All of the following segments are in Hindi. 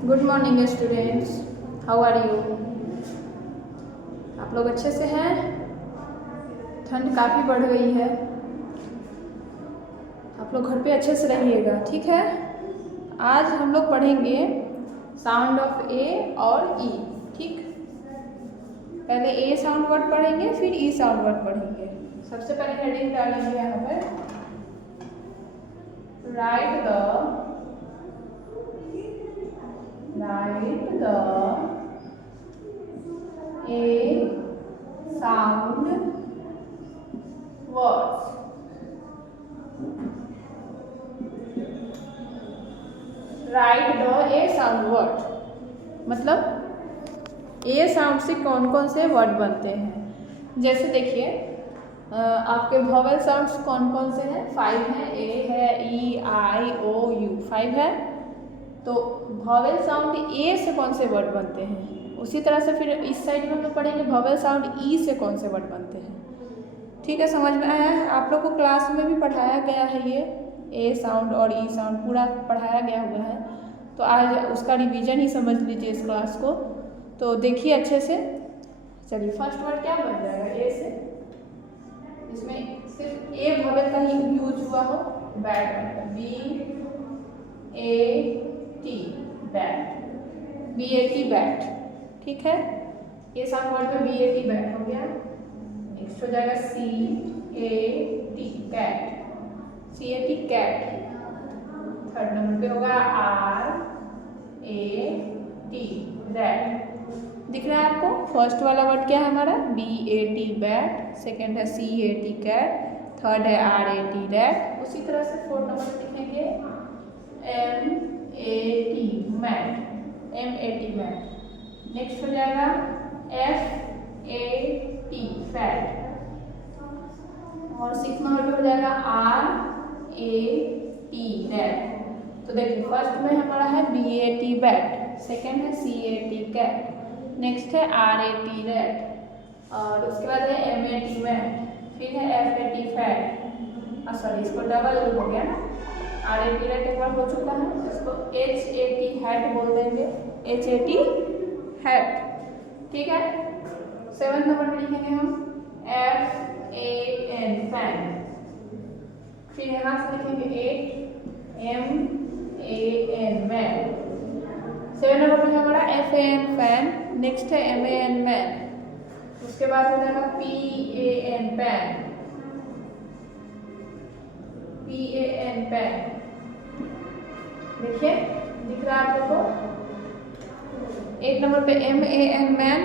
Good morning students, how are you. आप लोग अच्छे से हैं। ठंड काफ़ी बढ़ गई है, आप लोग घर पे अच्छे से रहिएगा, ठीक है। आज हम लोग पढ़ेंगे साउंड ऑफ ए और ई, ठीक। पहले ए साउंड वर्ड पढ़ेंगे, फिर ई साउंड वर्ड पढ़ेंगे। सबसे पहले हेडिंग डालेंगे यहाँ पे, right the A sound words. Right the A sound word मतलब ए साउंड से कौन कौन से वर्ड बनते हैं। जैसे देखिए, आपके वॉवेल साउंड्स कौन कौन से हैं? 5 हैं। ए है, ई, आई, ओ, यू, 5 है। तो वॉवेल साउंड ए से कौन से वर्ड बनते हैं। उसी तरह से फिर इस साइड में हम लोग पढ़ेंगे वॉवेल साउंड ई से कौन से वर्ड बनते हैं। ठीक है, समझ में आया है। आप लोग को क्लास में भी पढ़ाया गया है, ये ए साउंड और ई साउंड पूरा पढ़ाया गया हुआ है। तो आज उसका रिवीजन ही समझ लीजिए इस क्लास को। तो देखिए अच्छे से। चलिए, फर्स्ट वर्ड क्या बन जाएगा ए से। इसमें सिर्फ ए वॉवेल का ही यूज हुआ हो, bat, B A T, bat, B A T, bat, ठीक है। ये साउंड वर्ड में बी ए टी, बैट हो गया। नेक्स्ट हो जाएगा C A T, cat, C A T, cat. Third number पे होगा आर ए टी, रैट। दिख रहा है आपको? फर्स्ट वाला वर्ड क्या है हमारा? B A T, bat. Second है C A T, cat. Third है आर ए टी, रैट। उसी तरह से फोर्थ नंबर पे लिखेंगे M A T, mat, M A T, mat. Next हो जाएगा एफ ए टी, फैट। और सिक्स नंबर पे हो जाएगा आर ए टी, रैट। तो देखिए, फर्स्ट में हमारा है B A T, bat. Second है C A T, cat. Next है आर ए टी, रैट। और उसके बाद है एम ए टी, मैट। फिर है F A T, fat. Sorry, इसको डबल हो गया ना। आर ए टी, रैट एक बार हो चुका है, इसको एच ए टी, हैट बोल देंगे। एच ए टी, हैट, ठीक है। सेवन्थ नंबर पे लिखेंगे हम एफ ए एन, फैन। फिर यहाँ से लिखेंगे at, M A N, man. 7 number पे हमारा F A N, fan. Next है एम ए एन, मैन। उसके बाद हो जाएगा P A N, pan, P A N, pan. देखिए, दिख रहा है आप लोगों को? 8 नंबर पे एम ए एन, मैन।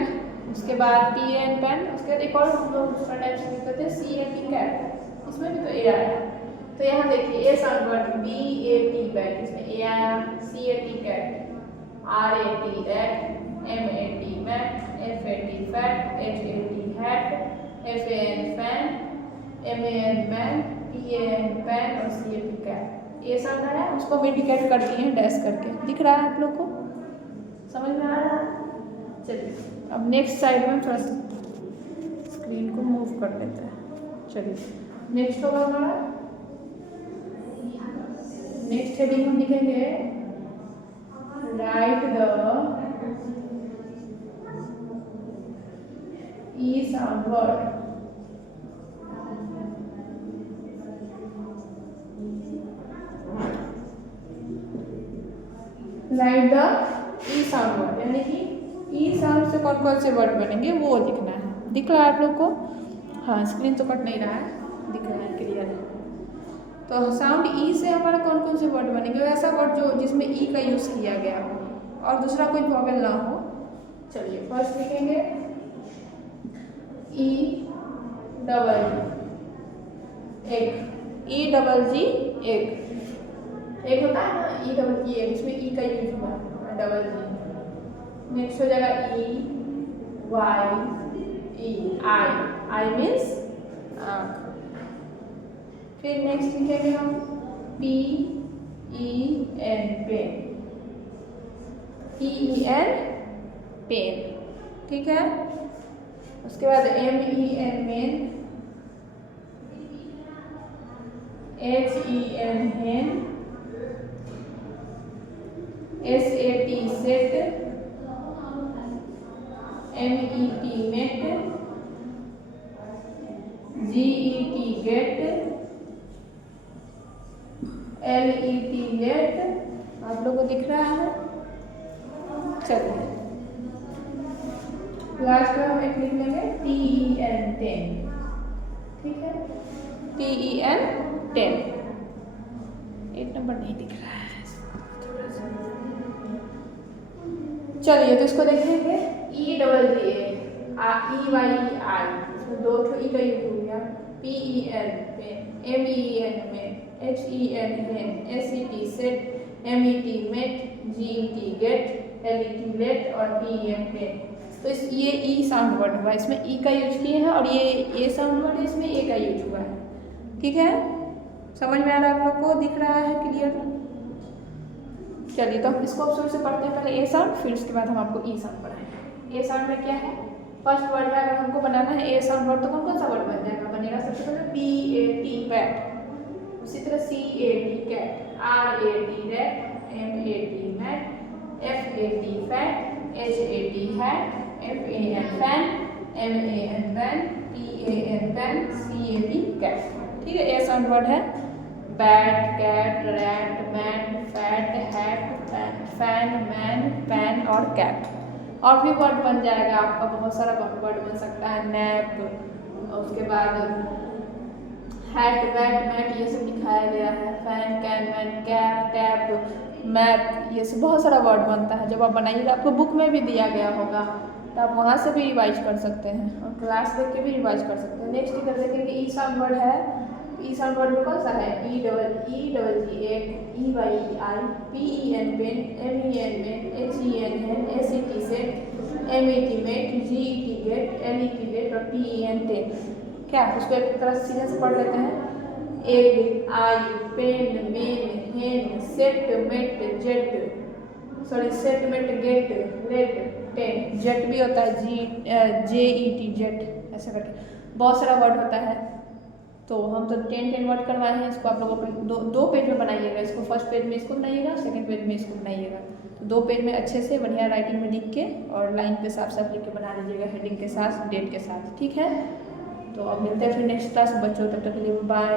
उसके बाद पी ए एन, पैन। उसके बाद एक और हम लोग दूसरा टाइप से लिखते थे सी ए टी, कैट। इसमें भी तो ए आया। तो यहाँ देखिए, A sound word B A T, bat, इसमें ए आया। C A T, cat, R A T, rat, M A T, mat, F A T, fat, H A T, hat, F A N, fan, M A N, man, P A N, pan और सी ए टी, कैट। ये साउंड है, उसको भी इंडिकेट कर दिए हैं डैश करके। दिख रहा है आप लोग को? समझ में आ रहा है? चलिए, अब नेक्स्ट साइड में थोड़ा स्क्रीन को मूव कर लेते हैं। चलिए, नेक्स्ट होगा हमारा, नेक्स्ट हेडिंग हम लिखेंगे right the E sound word. Right the E sound word, यानी कि ई साउंड से कौन कौन से वर्ड बनेंगे वो लिखना है। दिख रहा है आप लोग को? हाँ, स्क्रीन तो कट नहीं रहा है, दिख रहा है क्लियर है। तो साउंड ई से हमारा कौन कौन से वर्ड बनेंगे? ऐसा वर्ड जो जिसमें ई का यूज़ किया गया हो और दूसरा कोई वॉवेल ना हो। चलिए, फर्स्ट लिखेंगे ई डबल जी, एक, ई डबल जी, एक। एक होता है ना ई डबल जी, एक, इसमें ई का यूज हुआ है, डबल जी। नेक्स्ट हो जाएगा E Y E, I, I means आँख। फिर नेक्स्ट लिखेंगे हम P E N, pen, P E N, pen, ठीक है। उसके बाद M E N, men, H E N, hen, S A T, set, get, MET met, GET get, LET let. आप लोगों को दिख रहा है? चलिए लास्ट में हम एक लिख लेंगे TEN 10, ठीक है, TEN 10। एक नंबर नहीं दिख रहा है थोड़ा सा। चलिए तो इसको देखेंगे EEI, इसमें दो ठो ई का यूज हो गया। PEN pen, MEN men, HEN hen, SET set, MET met, GET get, LET let और TEN पेन। तो ये ई साउंड वर्ड हुआ, इसमें ई का यूज किए हैं, और ये ए साउंड वर्ड है, इसमें ए का यूज हुआ है। ठीक है, समझ में आ रहा है आप लोग को? दिख रहा है क्लियर? चलिए तो हम इसको शुरू से पढ़ते हैं, पहले ए साउंड, फिर उसके बाद हम आपको ई साउंड पढ़ाएंगे। ए साउंड में क्या है? फर्स्ट वर्ड है, अगर हमको बनाना है ए साउंड वर्ड तो कौन कौन सा वर्ड बन जाएगा? बनेगा सबसे पहले PAT बैट, उसी तरह CAT cat, RAT rat, MAT mat, FAT fat, HAT hat, FAN fan, MAN man, PAN pan, CAT cat. ठीक है, ए साउंड वर्ड है bat, cat, rat, mat, fat, hat, fan, man, pan और कैट। और भी वर्ड बन जाएगा आपका, बहुत सारा वर्ड बन सकता है, नैप, उसके बाद हैट, बैट, मैट, ये सब दिखाया गया है, fan, can, man, cap, tap, map, ये सब बहुत सारा वर्ड बनता है। जब आप बनाइएगा, आपको बुक में भी दिया गया होगा, तो आप वहाँ से भी रिवाइज कर सकते हैं और क्लास देख के भी रिवाइज कर सकते हैं। नेक्स्ट इधर देखेंगे ई साउंड वर्ड है। ई साउंड वर्ड में कौन सा है? EEEI, PEN pen, MEN men, HEN hen, SET set, MET met, GET get, LET let और TEN टेन। क्या उसको एक तरह से सीधे से पढ़ लेते हैं। Egg, I, pen, men, hen, set, met, jet, set, met, get, let, ten, jet भी होता है, JET जेट, ऐसा करके बहुत सारा वर्ड होता है। तो हम तो 10 वर्ड करवाए हैं, इसको आप लोगों को दो पेज में बनाइएगा। इसको फर्स्ट पेज में इसको बनाइएगा, सेकंड पेज में इसको बनाइएगा। तो 2 पेज में अच्छे से बढ़िया राइटिंग में लिख के और लाइन पे साफ साफ लिख के बना लीजिएगा, हेडिंग के साथ, डेट के साथ। ठीक है, तो अब मिलते हैं फिर नेक्स्ट क्लास बच्चों, तब तक के लिए बाय।